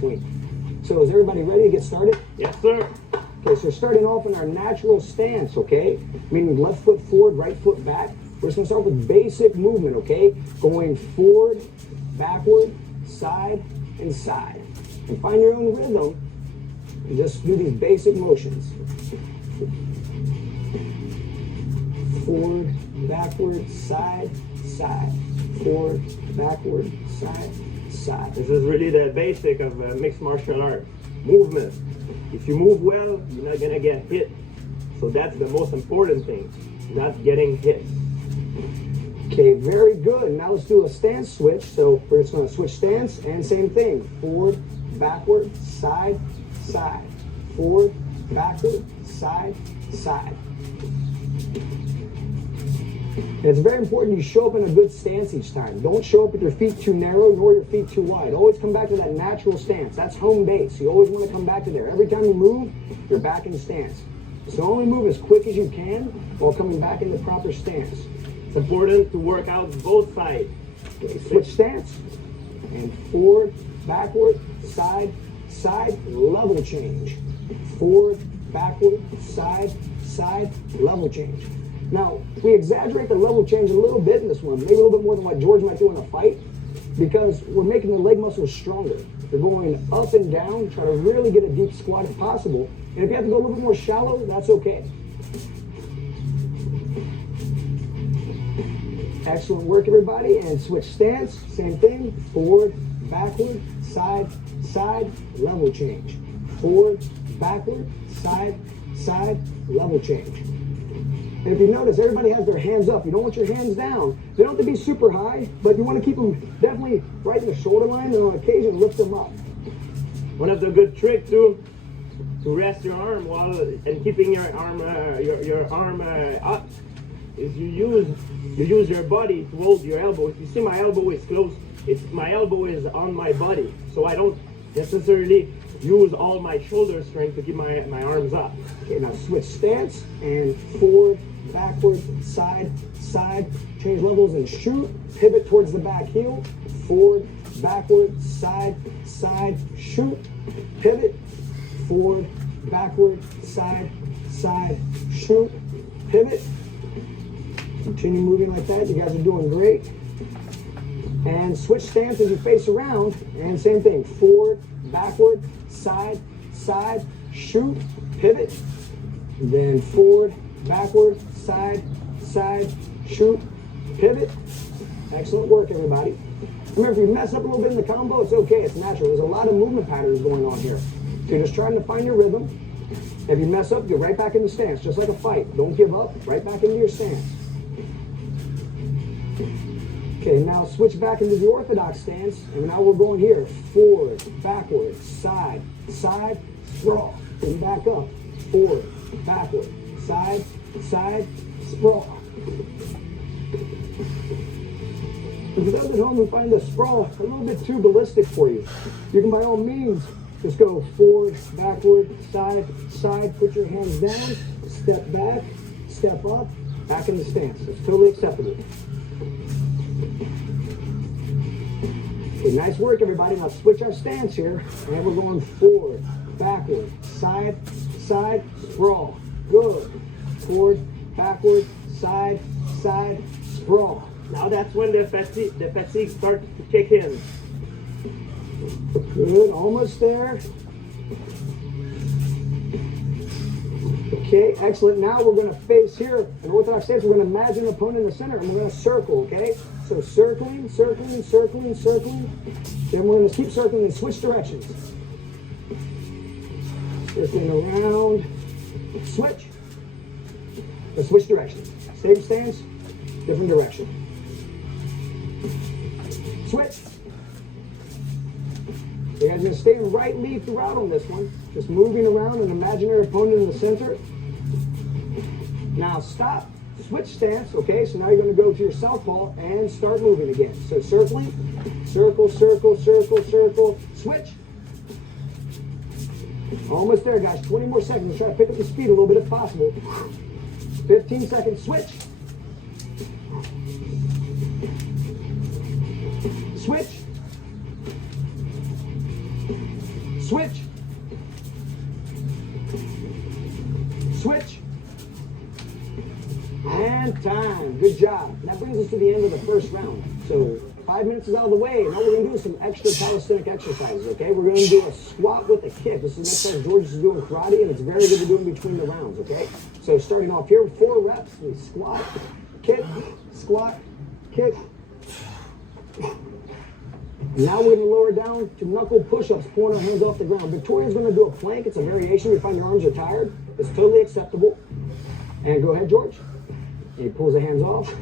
between. So is everybody ready to get started? Yes, sir. Okay, so starting off in our natural stance, okay? Meaning left foot forward, right foot back. We're just gonna start with basic movement, okay? Going forward, backward, side, and side. And find your own rhythm and just do these basic motions. Forward, backward, side, side. Forward, backward, side, side. This is really the basic of mixed martial arts. Movement. If you move well, you're not gonna get hit. So that's the most important thing, not getting hit. Okay, very good. Now let's do a stance switch. So we're just gonna switch stance and same thing. Forward, backward, side, side. Forward, backward, side, side. And it's very important you show up in a good stance each time. Don't show up with your feet too narrow nor your feet too wide. Always come back to that natural stance. That's home base. You always want to come back to there. Every time you move, you're back in stance. So only move as quick as you can while coming back in the proper stance. It's important to work out both sides. Okay, switch stance and forward, backward, side, side, level change. Forward, backward, side, side, level change. Now, we exaggerate the level change a little bit in this one, maybe a little bit more than what George might do in a fight, because we're making the leg muscles stronger. They're going up and down, try to really get a deep squat if possible. And if you have to go a little bit more shallow, that's okay. Excellent work, everybody. And switch stance, same thing. Forward, backward, side, side, level change. Forward, backward, side, side, level change. And if you notice, everybody has their hands up. You don't want your hands down. They don't have to be super high, but you want to keep them definitely right in the shoulder line, and on occasion lift them up. One of the good tricks too, to rest your arm while and keeping your arm up, is you use your body to hold your elbow. If you see my elbow is close, my elbow is on my body, so I don't necessarily use all my shoulder strength to keep my arms up. Okay, now switch stance and forward, backward, side, side. Change levels and shoot. Pivot towards the back heel. Forward, backward, side, side, shoot. Pivot. Forward, backward, side, side, shoot. Pivot. Continue moving like that. You guys are doing great. And switch stance as you face around. And same thing. Forward, backward, side, side, shoot, pivot. Then forward, backward, side, side, shoot, pivot. Excellent work, everybody. Remember, if you mess up a little bit in the combo, it's okay. It's natural. There's a lot of movement patterns going on here. So you're just trying to find your rhythm. If you mess up, get right back in the stance, just like a fight. Don't give up. Right back into your stance. Okay, now switch back into the orthodox stance, and now we're going here. Forward, backward, side, side, sprawl. And back up. Forward, backward, side, side, sprawl. For those at home who find the sprawl a little bit too ballistic for you, you can by all means just go forward, backward, side, side, put your hands down, step back, step up, back in the stance. It's totally acceptable. Okay, nice work, everybody. Now switch our stance here, and we're going forward, backward, side, side, sprawl. Good. Forward, backward, side, side, sprawl. Now that's when the fatigue starts to kick in. Good, almost there. Okay, excellent. Now we're going to face here in orthodox stance. We're going to imagine an opponent in the center, and we're going to circle, okay? So circling, circling, circling, circling. Then we're going to keep circling and switch directions. Circling around. Switch. Let's switch directions. Same stance, different direction. Switch. You guys are going to stay right lead throughout on this one. Just moving around an imaginary opponent in the center. Now stop. Switch stance, okay? So now you're going to go to your southpaw and start moving again. So circling, circle, circle, circle, circle, switch. Almost there, guys. 20 more seconds. Let's try to pick up the speed a little bit if possible. 15 seconds, switch. Switch. Switch. Switch. And time. Good job. And that brings us to the end of the first round. So 5 minutes is out of the way. Now we're going to do some extra calisthenic exercises, okay? We're going to do a squat with a kick. This is the next time George is doing karate, and it's very good to do in between the rounds, okay? So starting off here with 4 reps, we squat, kick, squat, kick. Now we're going to lower down to knuckle push-ups, pulling our hands off the ground. Victoria's going to do a plank. It's a variation. You find your arms are tired. It's totally acceptable. And go ahead, George. And he pulls the hands off.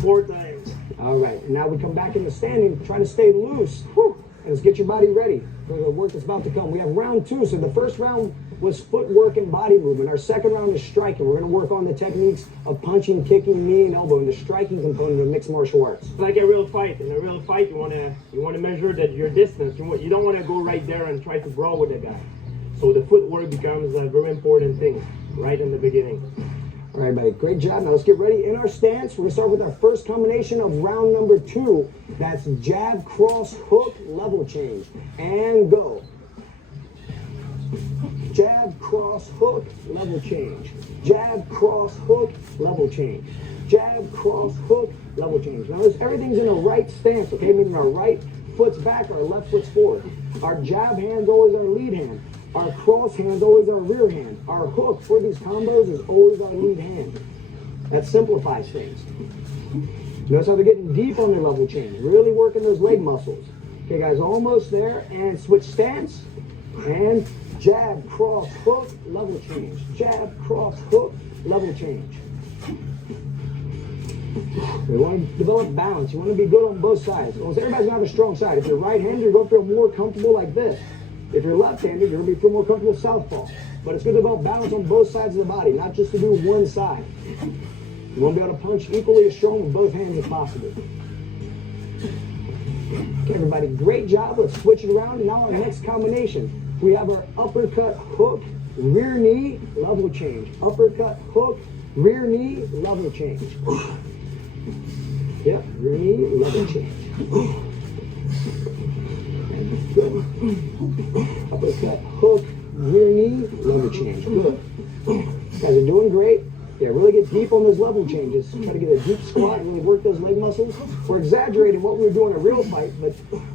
4 times. All right, and now we come back into standing, trying to stay loose. Whew. And let's get your body ready for the work that's about to come. We have round 2. So the first round was footwork and body movement. Our second round is striking. We're going to work on the techniques of punching, kicking, knee, and elbow, and the striking component of mixed martial arts. Like a real fight. In a real fight, you want to measure that your distance. You don't want to go right there and try to brawl with the guy. So the footwork becomes a very important thing right in the beginning. All right, buddy, great job. Now let's get ready in our stance. We're going to start with our first combination of round number 2. That's jab, cross, hook, level change. And go. Jab, cross, hook, level change. Jab, cross, hook, level change. Jab, cross, hook, level change. Now everything's in a right stance, okay? Meaning our right foot's back, our left foot's forward. Our jab hand's always our lead hand. Our cross hand's always our rear hand. Our hook for these combos is always our lead hand. That simplifies things. Notice how they're getting deep on their level change. Really working those leg muscles. Okay, guys, almost there. And switch stance. And jab, cross, hook, level change. Jab, cross, hook, level change. We want to develop balance. You want to be good on both sides. Almost everybody's going to have a strong side. If you're right-handed, you're going to feel more comfortable like this. If you're left-handed, you're going to feel more comfortable southpaw. But it's good to develop balance on both sides of the body, not just to do one side. You want to be able to punch equally as strong with both hands as possible. Okay, everybody, great job. Let's switch it around. And now our next combination. We have our uppercut, hook, rear knee, level change. Uppercut, hook, rear knee, level change. Yep, rear knee, level change. Good. Uppercut, hook, rear knee, level change. Good. Guys are doing great. Yeah, really get deep on those level changes. Try to get a deep squat and really work those leg muscles. We're exaggerating what we were doing in a real fight, but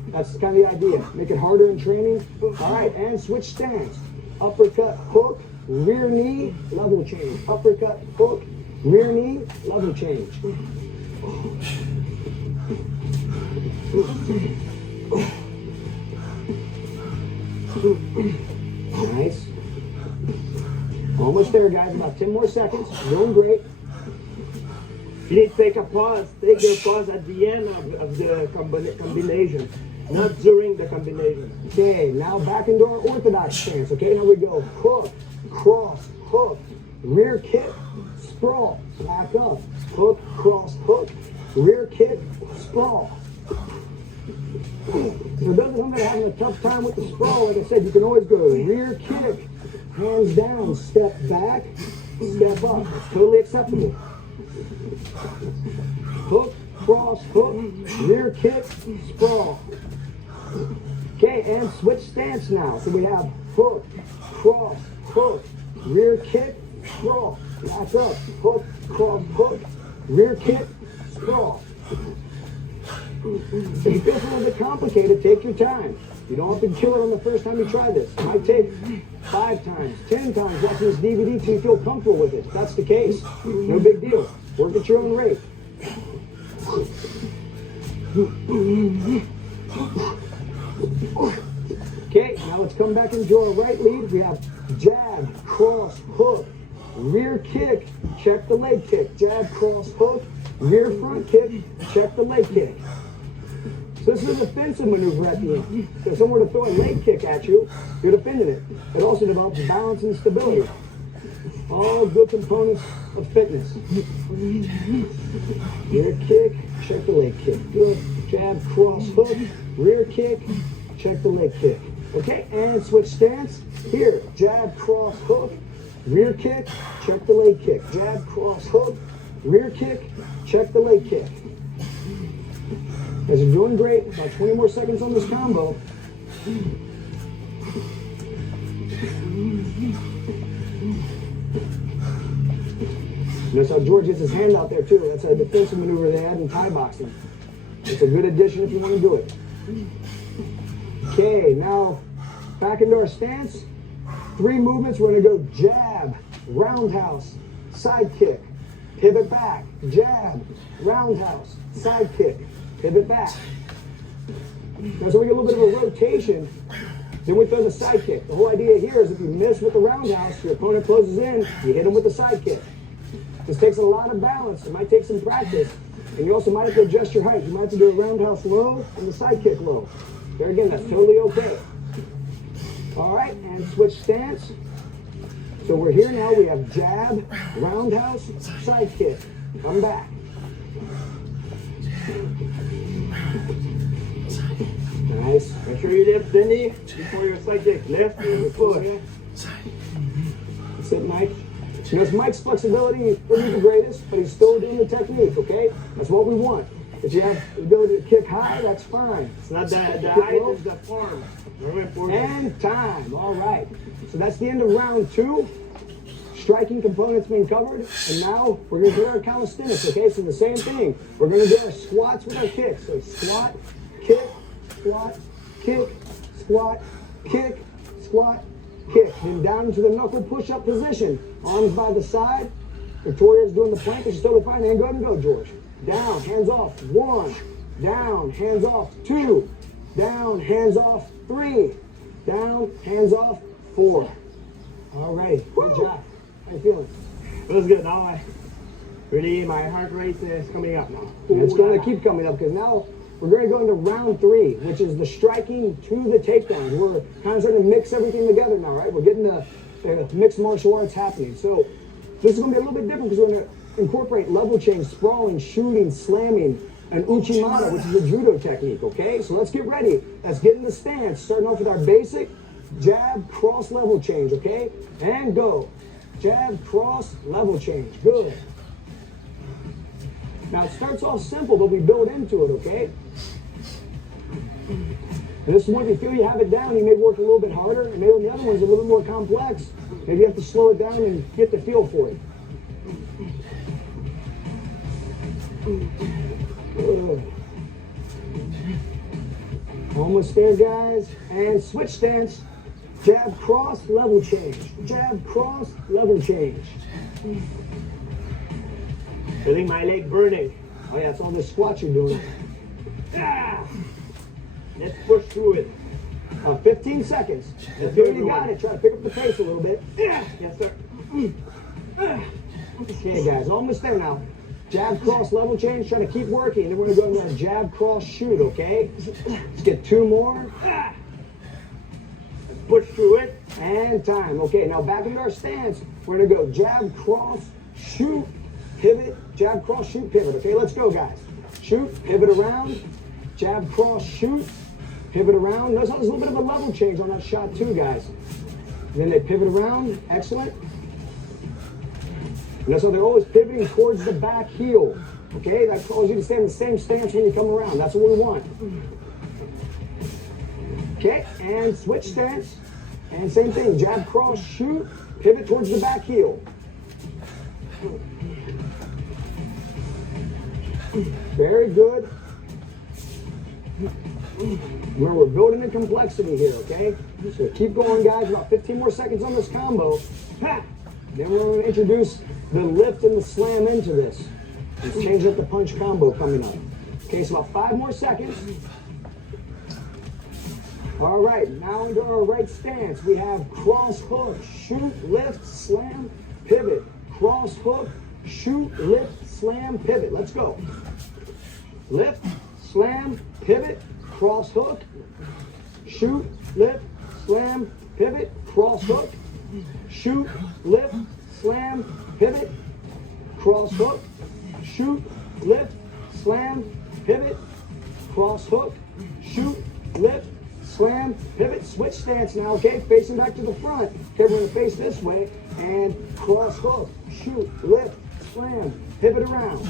that's kind of the idea. Make it harder in training. All right, and switch stance. Uppercut, hook, rear knee, level change. Uppercut, hook, rear knee, level change. Nice. Almost there, guys. About 10 more seconds. Doing great. You need to take a pause. Take your pause at the end of the combination, not during the combination. Okay, now back into our orthodox stance. Okay, now we go hook, cross, hook, rear kick, sprawl, back up, hook, cross, hook, rear kick, sprawl. For those of them that are having a tough time with the sprawl, like I said, you can always go rear kick, hands down, step back, step up. It's totally acceptable. Hook, cross, hook, rear kick, sprawl. Okay, and switch stance now. So we have hook, cross, hook, rear kick, sprawl. Back up, hook, cross, hook, rear kick, sprawl. If you feel it's a little bit complicated, take your time. You don't have to kill it on the first time you try this. It might take 5 times, 10 times watching this DVD till you feel comfortable with it. If that's the case, no big deal. Work at your own rate. Okay, now let's come back into our right lead. We have jab, cross, hook, rear kick, check the leg kick. Jab, cross, hook, rear front kick, check the leg kick. So this is a defensive maneuver at the end. So if someone were to throw a leg kick at you, you're defending it. It also develops balance and stability. All good components of fitness. Rear kick, check the leg kick. Good. Jab, cross, hook, rear kick, check the leg kick. Okay, and switch stance. Here, jab, cross, hook, rear kick, check the leg kick. Jab, cross, hook, rear kick, check the leg kick. Guys are doing great. About 20 more seconds on this combo. Notice how George gets his hand out there too. That's a defensive maneuver they had in Thai boxing. It's a good addition if you want to do it. Okay, now back into our stance. 3 movements. We're going to go jab, roundhouse, side kick, pivot back, jab, roundhouse, side kick, pivot back. Now, so we get a little bit of a rotation. Then we throw the side kick. The whole idea here is if you miss with the roundhouse, your opponent closes in, you hit him with the side kick. This takes a lot of balance. It might take some practice. And you also might have to adjust your height. You might have to do a roundhouse low and the side kick low. There again, that's totally okay. All right, and switch stance. So we're here now. We have jab, roundhouse, side kick. Come back. Nice. Make sure you lift the knee before your side kick. Lift and push. That's it, Mike. You know, Mike's flexibility isn't the greatest, but he's still doing the technique, okay? That's what we want. If you have the ability to kick high, that's fine. It's not the height, it's the form. And time. All right. So that's the end of round 2. Striking components been covered. And now we're going to do our calisthenics, okay? So the same thing. We're going to do our squats with our kicks. So squat, kick, squat, kick, squat, kick, squat, kick. Then down into the knuckle push-up position. Arms by the side. Victoria's doing the plank. She's totally fine. And go ahead and go, George. Down, hands off. 1. Down, hands off. 2. Down, hands off. 3. Down, hands off. 4. All right. Good job. How you feeling? Feels good. Now my heart rate is coming up now. And it's going to keep coming up because now we're going to go into round 3, which is the striking to the takedown. We're kind of starting to mix everything together now, right? We're getting the mixed martial arts happening. So this is going to be a little bit different because we're going to incorporate level change, sprawling, shooting, slamming, and uchimata, which is a judo technique, okay? So let's get ready. Let's get in the stance, starting off with our basic jab, cross, level change, okay? And go. Jab, cross, level change. Good. Now it starts off simple, but we build into it, okay? This one, if you feel you have it down, you may work a little bit harder, and maybe the other one's a little bit more complex. Maybe you have to slow it down and get the feel for it. Good. Almost there, guys. And switch stance. Jab, cross, level change. Jab, cross, level change. Feeling my leg burning. Oh yeah, it's all this squat you're doing. Ah! Let's push through it. 15 seconds. If you got it, try to pick up the pace a little bit. Yes, sir. Okay, guys, almost there now. Jab, cross, level change, trying to keep working. Then we're going to go into our jab, cross, shoot, okay? Let's get 2 more. Push through it. And time. Okay, now back into our stance. We're going to go jab, cross, shoot, pivot, jab, cross, shoot, pivot. Okay, let's go, guys. Shoot, pivot around, jab, cross, shoot, pivot around. Notice how there's a little bit of a level change on that shot too, guys. And then they pivot around. Excellent. Notice how they're always pivoting towards the back heel. Okay, that calls you to stay in the same stance when you come around. That's what we want. Okay, and switch stance. And same thing, jab, cross, shoot, pivot towards the back heel. Very good. Where we're building in complexity here, okay? So keep going, guys. About 15 more seconds on this combo. Then we're going to introduce the lift and the slam into this. Let's change up the punch combo coming up. Okay, so about 5 more seconds. All right, now into our right stance. We have cross hook, shoot, lift, slam, pivot. Cross hook, shoot, lift, slam, pivot. Let's go. Lift, slam, pivot, cross hook, shoot, lift, slam, pivot, cross hook, shoot, lift, slam, pivot, cross hook, shoot, lift, slam, pivot, cross hook, shoot, lift, slam, pivot, switch stance now, okay? Facing back to the front. Okay, we're gonna face this way and cross hook, shoot, lift, slam, pivot around.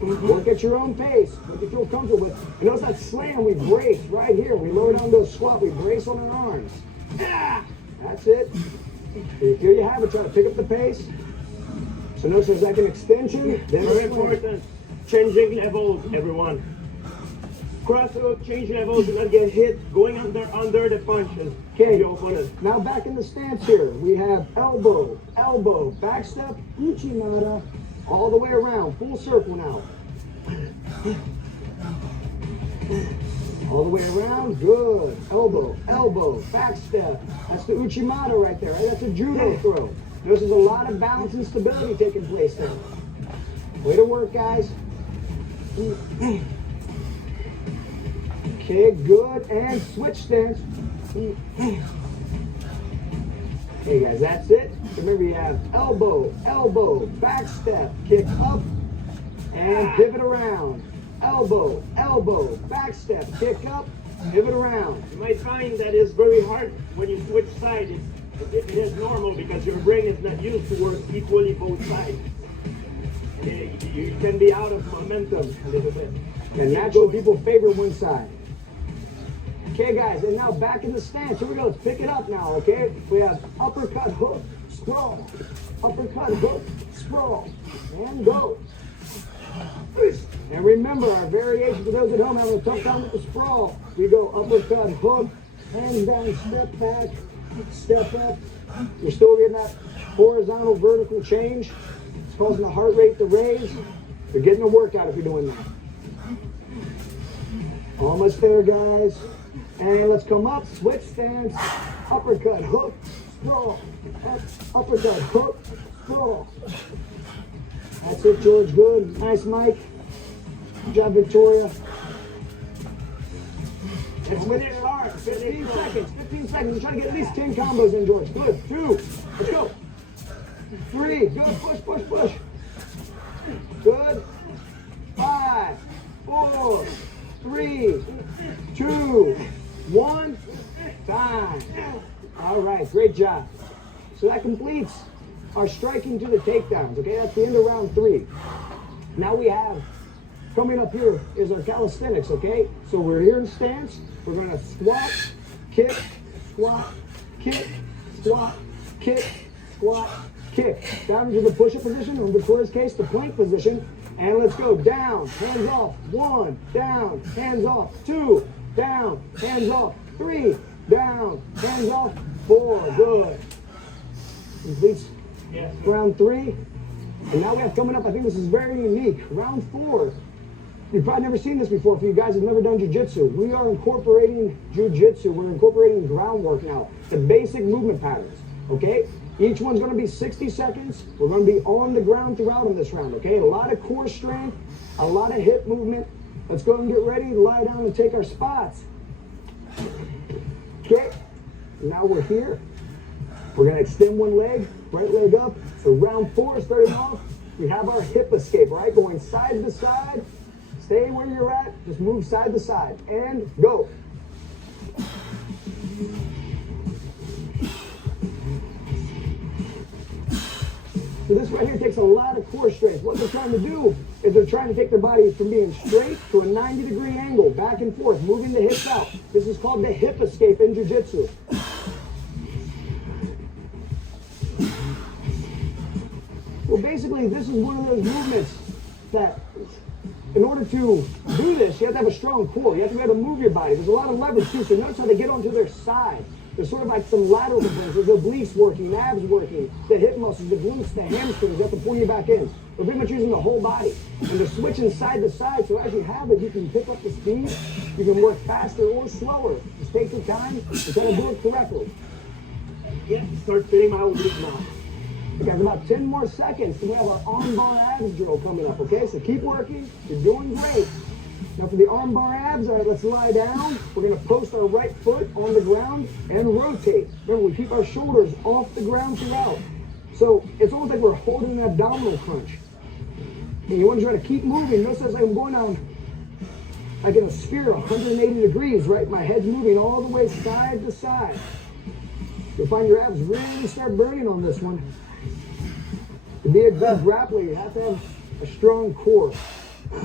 Work at your own pace, what you feel comfortable with. And notice that slam, we brace right here. We lower down to a squat, we brace on our arms. That's it. If you feel you have it, try to pick up the pace. So notice there's like an extension. Then Very important. Changing levels, everyone. Cross hook, change levels, do not get hit, going under the punches. Okay, Your opponent. now back in the stance here. We have elbow, elbow, back step, uchimata, all the way around, full circle now. All the way around, good. Elbow, elbow, back step. That's the uchimata right there, right? That's a judo throw. Notice there's a lot of balance and stability taking place there. Way to work, guys. Okay, good, and switch stance. Okay, guys, that's it. Remember, you have elbow, elbow, back step, kick up, and pivot around. Elbow, elbow, back step, kick up, pivot around. You might find that it's very hard when you switch sides. It is normal because your brain is not used to work equally both sides. You can be out of momentum a little bit. And naturally, people favor one side. Okay, guys, and now back in the stance. Here we go. Let's pick it up now, okay? We have uppercut, hook, sprawl. Uppercut, hook, sprawl. And go. And remember, our variation for those at home having a tough time with the sprawl. We go uppercut, hook, hands down, step back, step up. You're still getting that horizontal vertical change. It's causing the heart rate to raise. You're getting a workout if you're doing that. Almost there, guys. And let's come up, switch stance, uppercut, hook, sprawl. Up, uppercut, hook, sprawl. That's it, George. Good. Nice, Mike. Good job, Victoria. It's within hard. 15 seconds. 15 seconds. We're trying to get at least 10 combos in, George. Good. 2. Let's go. 3. Good. Push, push, push. Good. 5, 4, 3, 2, 1. Time. All right. Great job. So that completes our striking to the takedowns. Okay, that's the end of round 3. Now we have, coming up here is our calisthenics, okay? So we're here in stance. We're going to squat, kick, squat, kick, squat, kick, squat, kick. Down into the push-up position, or in Victoria's case, the plank position. And let's go down, hands off, 1, down, hands off, 2, down, hands off, 3, down, hands off, 4, good. Completes round 3. And now we have coming up, I think this is very unique, round 4. You've probably never seen this before. For you guys who've never done jiu-jitsu, we are incorporating jiu-jitsu. We're incorporating groundwork now, the basic movement patterns, okay? Each one's going to be 60 seconds. We're going to be on the ground throughout in this round, okay? A lot of core strength, a lot of hip movement. Let's go and get ready to lie down and take our spots. Okay, now we're here. We're going to extend one leg, right leg up. So round 4, starting off, we have our hip escape, right? Going side to side. Stay where you're at. Just move side to side. And go. So this right here takes a lot of core strength. What they're trying to do is they're trying to take their body from being straight to a 90-degree angle, back and forth, moving the hips out. This is called the hip escape in jiu-jitsu. Well, basically, this is one of those movements that, in order to do this, you have to have a strong core. You have to be able to move your body. There's a lot of leverage, too. So notice how they get onto their side. There's sort of like some lateral defense. There's obliques working, abs working, the hip muscles, the glutes, the hamstrings. You have to pull you back in. We're pretty much using the whole body. And they're switching side to side. So as you have it, you can pick up the speed. You can work faster or slower. Just take your time and try to do it correctly. Yeah, start fitting my oblique now. We have about 10 more seconds. We have our arm bar abs drill coming up, okay? So keep working. You're doing great. Now for the arm bar abs, all right, let's lie down. We're going to post our right foot on the ground and rotate. Remember, we keep our shoulders off the ground throughout. So it's almost like we're holding an abdominal crunch. And you want to try to keep moving. Notice as I'm going down, like in a sphere, 180 degrees, right? My head's moving all the way side to side. You'll find your abs really start burning on this one. To be a good grappler, you have to have a strong core.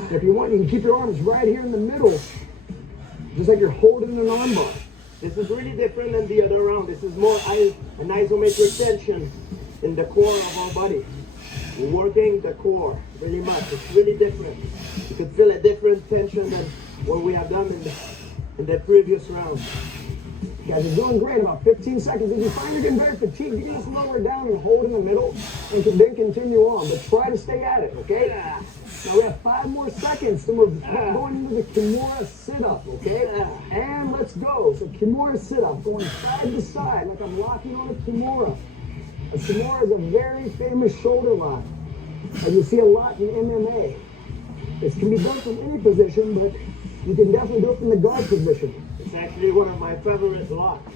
If you want, you can keep your arms right here in the middle, just like you're holding an arm bar. This is really different than the other round. This is more an isometric tension in the core of our body. We're working the core really much. It's really different. You can feel a different tension than what we have done in the previous round. You guys are doing great. About 15 seconds. If you find you're getting very fatigued, you can just lower it down and hold in the middle and then continue on. But try to stay at it, okay? Now we have 5 more seconds, then we're going into the Kimura sit-up, okay? And let's go. So Kimura sit-up, going side to side, like I'm locking on a Kimura. A Kimura is a very famous shoulder lock, and you see a lot in MMA. It can be done from any position, but you can definitely do it from the guard position. It's actually one of my favorite locks.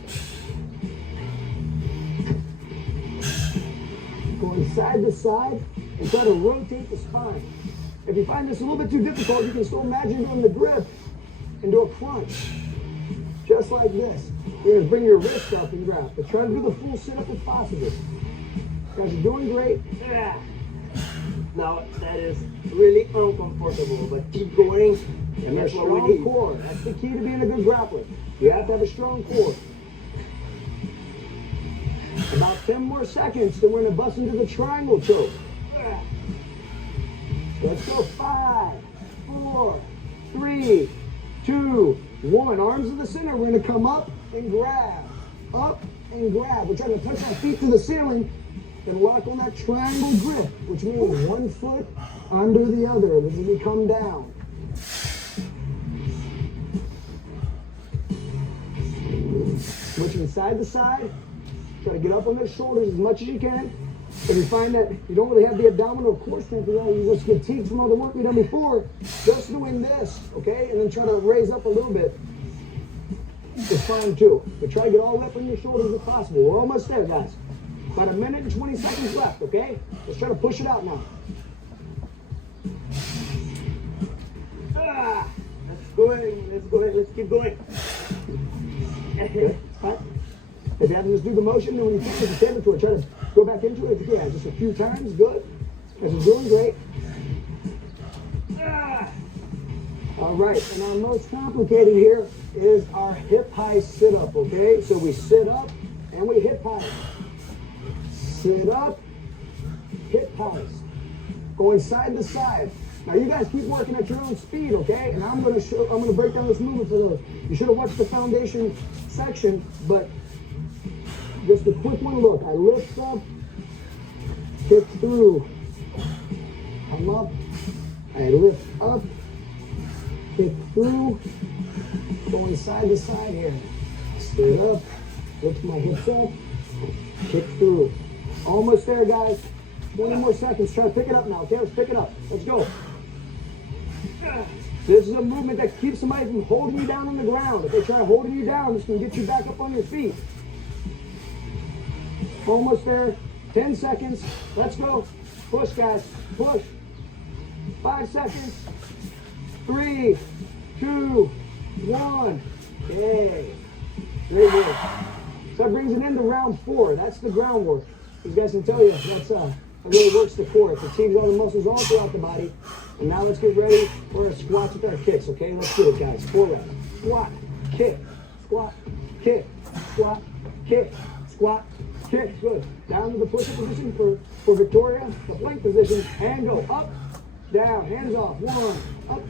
Going side to side and try to rotate the spine. If you find this a little bit too difficult, you can still imagine doing the grip and do a crunch. Just like this. You're gonna bring your wrist up and grab, but try to do the full sit-up if possible. You guys are doing great. Now that is really uncomfortable, but keep going. And that's a what we strong need. core. That's the key to being a good grappler. You have to have a strong core. About 10 more seconds, then we're gonna bust into the triangle choke. Let's go. 5, 4, 3, 2, 1. Arms in the center. We're gonna come up and grab. Up and grab. We're trying to touch our feet to the ceiling and lock on that triangle grip, which means one foot under the other as we come down. Switching side to side. Try to get up on those shoulders as much as you can. If you find that you don't really have the abdominal core strength, you just fatigued from all the work we've done before, just doing this, okay? And then try to raise up a little bit. It's fine too. But try to get all the way up on your shoulders if possible. We're almost there, guys. About 1 minute and 20 seconds left, okay? Let's try to push it out now. Let's go ahead, let's keep going. Good. All right. If you have to just do the motion, then when you finish the territory, try to go back into it if you can. Just a few times, good. Because you're doing great. All right, and our most complicated here is our hip high sit-up, okay? So we sit up and we hip high. Sit up, hip highs. Going side to side. Now you guys keep working at your own speed, okay? And I'm gonna break down this movement for those. You should have watched the foundation section, but just a quick one look. I lift up, kick through, come up, I lift up, kick through, going side to side here. Straight up, lift my hips up, kick through. Almost there, guys. 20 more seconds. Try to pick it up now, okay? Let's pick it up. Let's go. This is a movement that keeps somebody from holding you down on the ground. If they try holding you down, it's going to get you back up on your feet. Almost there. 10 seconds. Let's go. Push, guys. Push. 5 seconds. 3, 2, 1. Okay. Very good. So that brings an end to round 4. That's the groundwork. These guys can tell you that really works the core. It fatigues all the muscles all throughout the body. And now let's get ready for our squats with our kicks, okay? Let's do it, guys. 4 reps. Squat, kick, squat, kick, squat, kick, squat, kick. Good. Down to the push-up position for Victoria, the plank position, and go up, down, hands off. 1, up,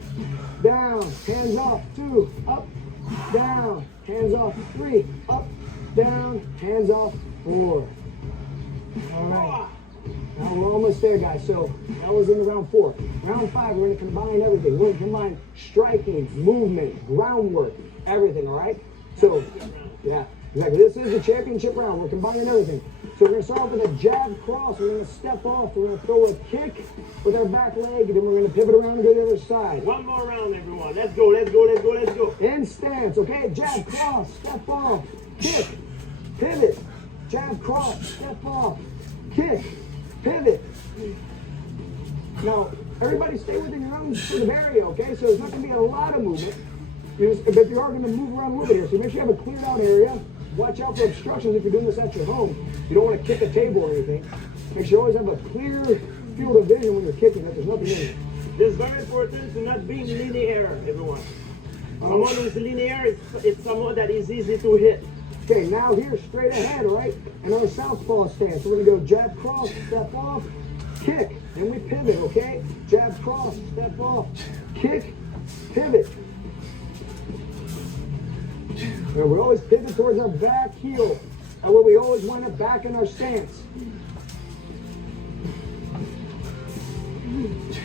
down, hands off. 2, up, down, hands off. 3, up, down, hands off. 4. All right. Now we're almost there, guys. So that was in round 4. Round 5, we're going to combine everything. We're going to combine striking, movement, groundwork, everything, all right? So, yeah, exactly. This is the championship round. We're combining everything. So we're going to start off with a jab cross. We're going to step off. We're going to throw a kick with our back leg, and then we're going to pivot around and go to the other side. One more round, everyone. Let's go, let's go, let's go, let's go. In stance, okay? Jab, cross, step off, kick, pivot, jab, cross, step off, kick, pivot. Now, everybody stay within your own sort of area, okay? So there's not going to be a lot of movement. But you are going to move around a little bit here. So make sure you have a cleared out area. Watch out for obstructions if you're doing this at your home. You don't want to kick a table or anything. Make sure you always have a clear field of vision when you're kicking, that there's nothing in it. It's very important to not be linear, everyone. Someone who's linear, it's someone that is easy to hit. Okay, now here, straight ahead, right? And our southpaw stance. We're gonna go jab, cross, step off, kick. Then we pivot, okay? Jab, cross, step off, kick, pivot. Now we always pivot towards our back heel. That way we always wind up back in our stance.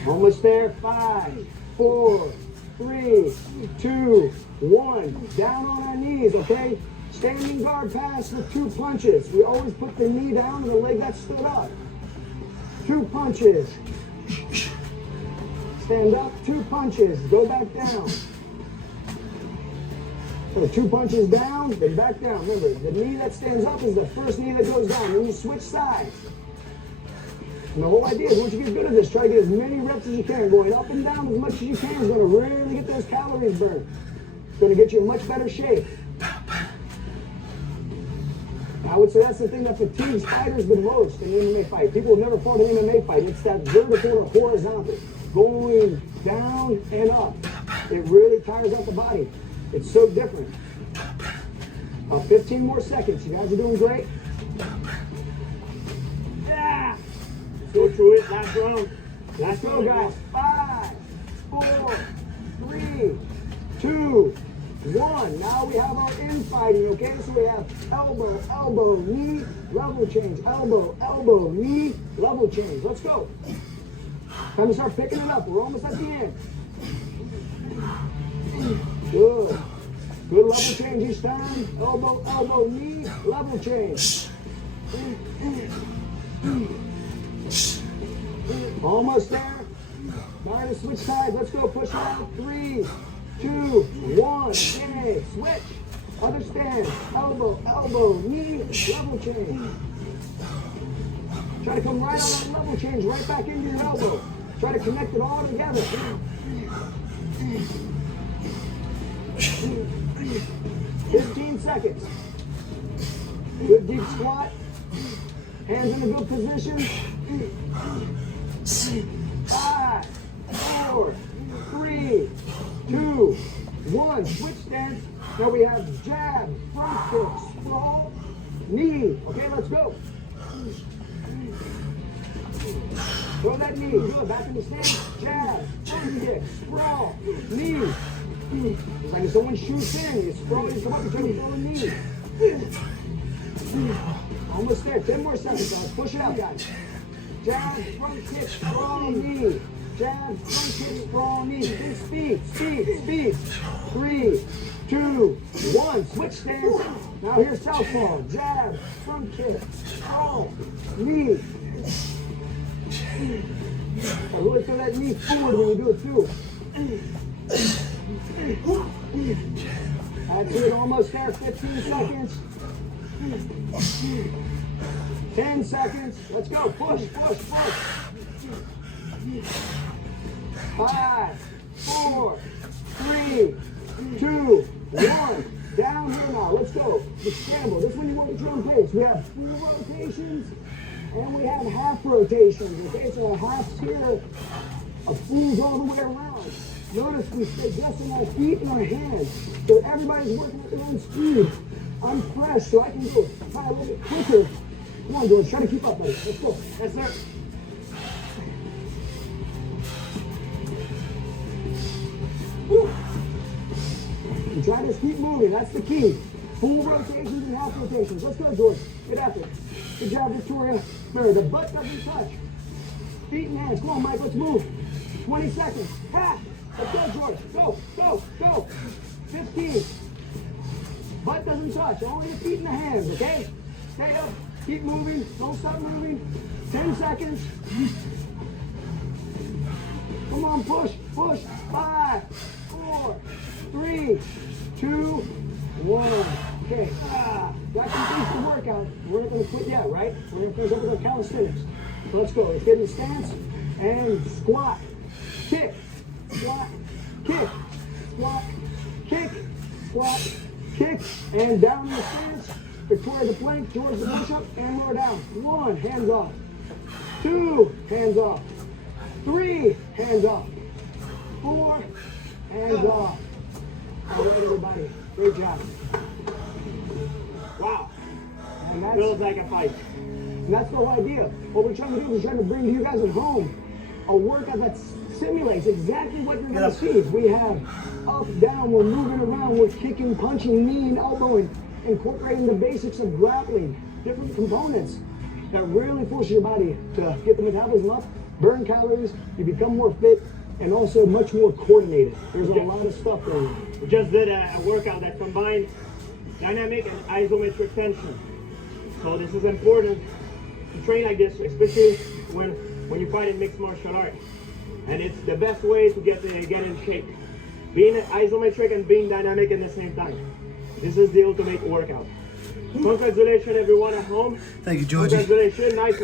Almost there. 5, 4, 3, 2, 1. Down on our knees, okay? Standing guard pass with 2 punches. We always put the knee down and the leg that stood up. 2 punches. Stand up, 2 punches. Go back down. So 2 punches down, then back down. Remember, the knee that stands up is the first knee that goes down. Then you switch sides. And the whole idea is once you get good at this, try to get as many reps as you can. Going up and down as much as you can is going to really get those calories burned. It's going to get you in much better shape. I would say that's the thing that fatigues fighters the most in an MMA fight. People have never fought an MMA fight. It's that vertical or horizontal. Going down and up. It really tires out the body. It's so different. 15 more seconds. You guys are doing great. Yeah! Go through it, last round. Let's go, guys. 5, 4, 3, 2, 1. Now we have our infighting, okay? So we have elbow, elbow, knee, level change. Elbow, elbow, knee, level change. Let's go. Time to start picking it up. We're almost at the end. Good. Good level change each time. Elbow, elbow, knee, level change. Almost there. Try to switch sides. Let's go. Push it out. 3, 2, 1. Okay. Switch. Other stand. Elbow, elbow, knee, level change. Try to come right on that level change. Right back into your elbow. Try to connect it all together. 15 seconds. Good deep squat. Hands in a good position. 5, 4, 3, 2, 1. Switch stance. Now we have jab, front kick, sprawl, knee. Okay, let's go. Throw that knee. Good. Back in the stance. Jab, front kick, sprawl, knee. It's like if someone shoots in, you sprawl, you come up, you're trying to throw a knee. Almost there. 10 more seconds, guys. Push it out, guys. Jab, front kick, sprawl, knee. Jab, front kick, sprawl, knee. Big speed, speed, speed. 3, 2, 1. Switch stance. Now here's southpaw. Jab, front kick, sprawl, knee. I really feel that knee forward when you do it too. That's it, almost there. 15 seconds. 10 seconds. Let's go. Push, push, push. 5, 4, 3, 2, 1. Down here now. Let's go. The scramble. This one you want at your own pace. We have full rotations and we have half rotations. Okay, so a half here, a full's all the way around. Notice we stay just on our feet and our hands. So everybody's working at their own speed. I'm fresh, so I can go try a little bit quicker. Come on, George, try to keep up, buddy. Let's go. Yes, sir. And try to keep moving. That's the key. Full rotations and half rotations. Let's go, George. Get after it. Good job, Victoria. Remember, the butt doesn't touch. Feet and hands. Come on, Mike. Let's move. 20 seconds. Half. Let's go, George. Go, go, go. 15. Butt doesn't touch. Only the feet and the hands, okay? Stay up. Keep moving. Don't stop moving. 10 seconds. Come on, push, push. 5, 4, 3, 2, 1. Okay. Got some things to work on. We're not going to quit yet, right? We're going to finish up with our calisthenics. So let's go. Let's get in the stance and squat, kick, squat, kick, squat, kick, squat, kick, and down in the stance. Victoria the plank, George the push-up, and lower down. 1, hands off. 2, hands off. 3, hands off. 4, and off. All right, everybody. Great job. Wow. And Feels like a fight. that's the whole idea. What we're trying to do is trying to bring to you guys at home a workout that simulates exactly what you're going to see. We have up, down, we're moving around, we're kicking, punching, kneeing, elbowing, incorporating the basics of grappling, different components that really forces your body to get the metabolism up, burn calories, you become more fit, and also much more coordinated. There's a lot of stuff going on. We just did a workout that combined dynamic and isometric tension. So this is important to train like this, especially when you fight in mixed martial art. And it's the best way to get in shape. Being isometric and being dynamic at the same time. This is the ultimate workout. Congratulations everyone at home. Thank you, Georgie. Congratulations. Nice.